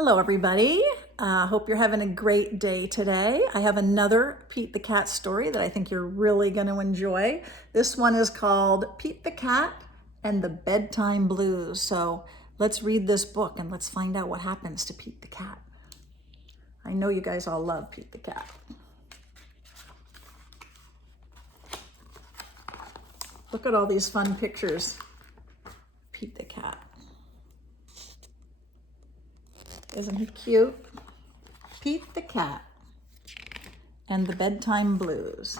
Hello, everybody. Hope you're having a great day today. I have another Pete the Cat story that I think you're really going to enjoy. This one is called Pete the Cat and the Bedtime Blues. So let's read this book and let's find out what happens to Pete the Cat. I know you guys all love Pete the Cat. Look at all these fun pictures. Pete the Cat. Isn't he cute? Pete the Cat and the Bedtime Blues.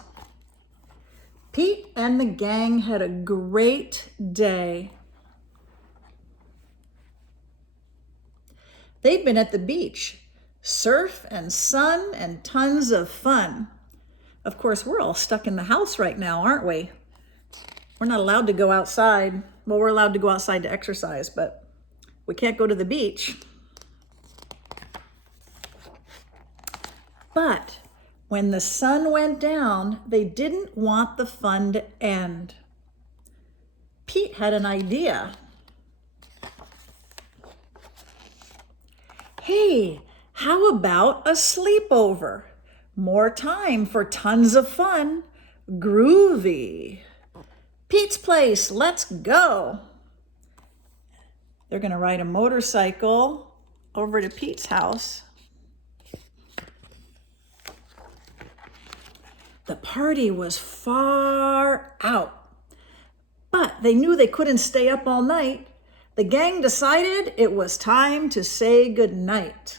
Pete and the gang had a great day. They'd been at the beach, surf and sun and tons of fun. Of course, we're all stuck in the house right now, aren't we? We're not allowed to go outside. Well, we're allowed to go outside to exercise, but we can't go to the beach. But when the sun went down, they didn't want the fun to end. Pete had an idea. Hey, how about a sleepover? More time for tons of fun. Groovy. Pete's place, let's go. They're going to ride a motorcycle over to Pete's house. The party was far out, but they knew they couldn't stay up all night. The gang decided it was time to say goodnight.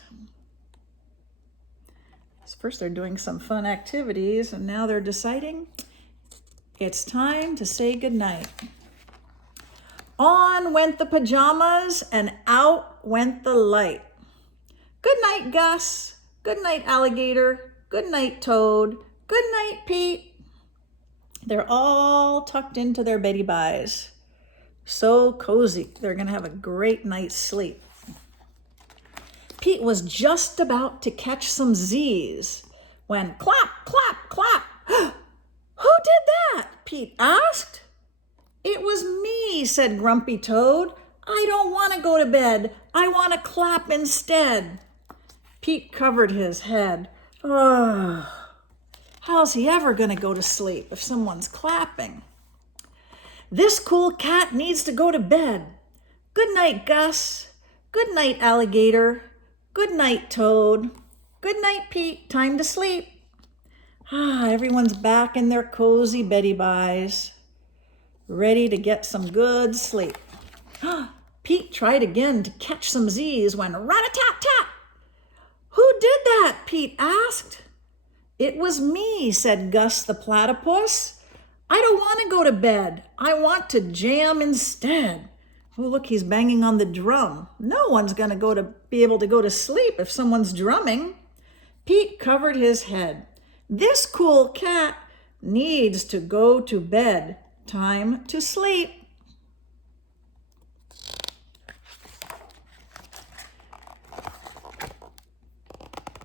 First, they're doing some fun activities, and now they're deciding it's time to say goodnight. On went the pajamas, and out went the light. Good night, Gus. Good night, Alligator. Good night, Toad. Good night, Pete. They're all tucked into their beddy buys. So cozy. They're going to have a great night's sleep. Pete was just about to catch some Z's when clap, clap, clap. Who did that? Pete asked. It was me, said Grumpy Toad. I don't want to go to bed. I want to clap instead. Pete covered his head. Oh. How's he ever going to go to sleep if someone's clapping? This cool cat needs to go to bed. Good night, Gus. Good night, Alligator. Good night, Toad. Good night, Pete. Time to sleep. Everyone's back in their cozy beddy buys, ready to get some good sleep. Pete tried again to catch some Z's when rat-a-tat-tat. Who did that? Pete asked. It was me, said Gus the platypus. I don't want to go to bed. I want to jam instead. Oh, look, he's banging on the drum. No one's going to be able to go to sleep if someone's drumming. Pete covered his head. This cool cat needs to go to bed. Time to sleep.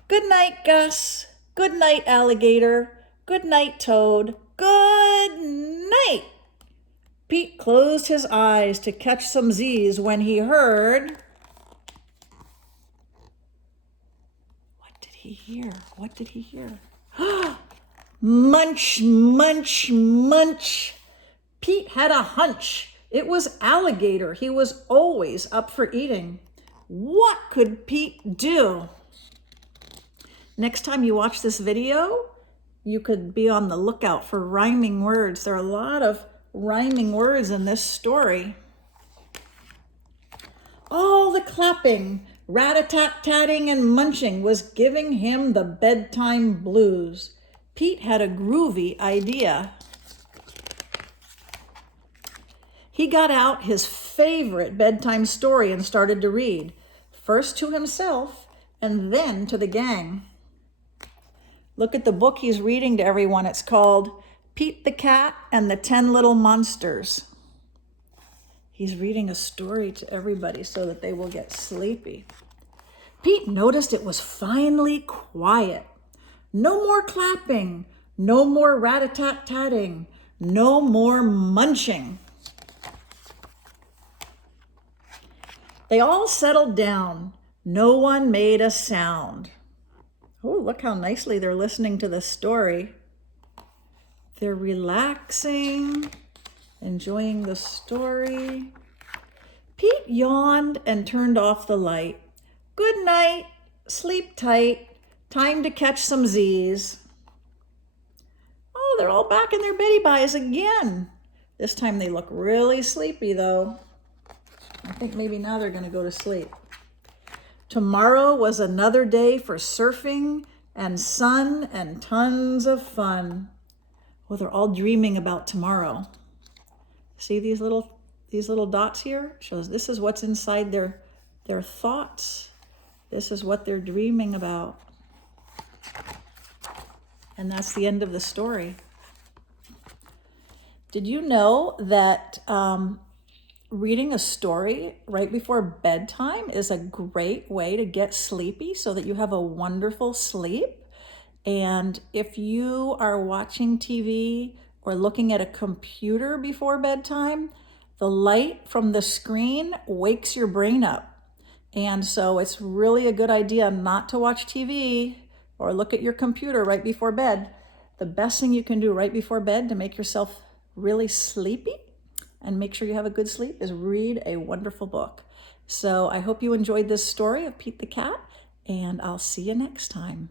Good night, Gus. Good night, Alligator. Good night, Toad. Good night. Pete closed his eyes to catch some Z's when he heard... What did he hear? What did he hear? Munch, munch, munch. Pete had a hunch. It was Alligator. He was always up for eating. What could Pete do? Next time you watch this video, you could be on the lookout for rhyming words. There are a lot of rhyming words in this story. All the clapping, rat-a-tat-tatting, and munching was giving him the bedtime blues. Pete had a groovy idea. He got out his favorite bedtime story and started to read, first to himself and then to the gang. Look at the book he's reading to everyone. It's called Pete the Cat and the 10 Little Monsters. He's reading a story to everybody so that they will get sleepy. Pete noticed it was finally quiet. No more clapping, no more rat-a-tat-tatting, no more munching. They all settled down. No one made a sound. Oh, look how nicely they're listening to the story. They're relaxing, enjoying the story. Pete yawned and turned off the light. Good night, sleep tight, time to catch some Z's. Oh, they're all back in their Betty Buys again. This time they look really sleepy though. I think maybe now they're gonna go to sleep. Tomorrow was another day for surfing and sun and tons of fun. Well, they're all dreaming about tomorrow. See these little dots here? Shows this is what's inside their thoughts. This is what they're dreaming about. And that's the end of the story. Did you know that reading a story right before bedtime is a great way to get sleepy so that you have a wonderful sleep? And if you are watching TV or looking at a computer before bedtime, the light from the screen wakes your brain up. And so it's really a good idea not to watch TV or look at your computer right before bed. The best thing you can do right before bed to make yourself really sleepy and make sure you have a good sleep is read a wonderful book. So I hope you enjoyed this story of Pete the Cat, and I'll see you next time.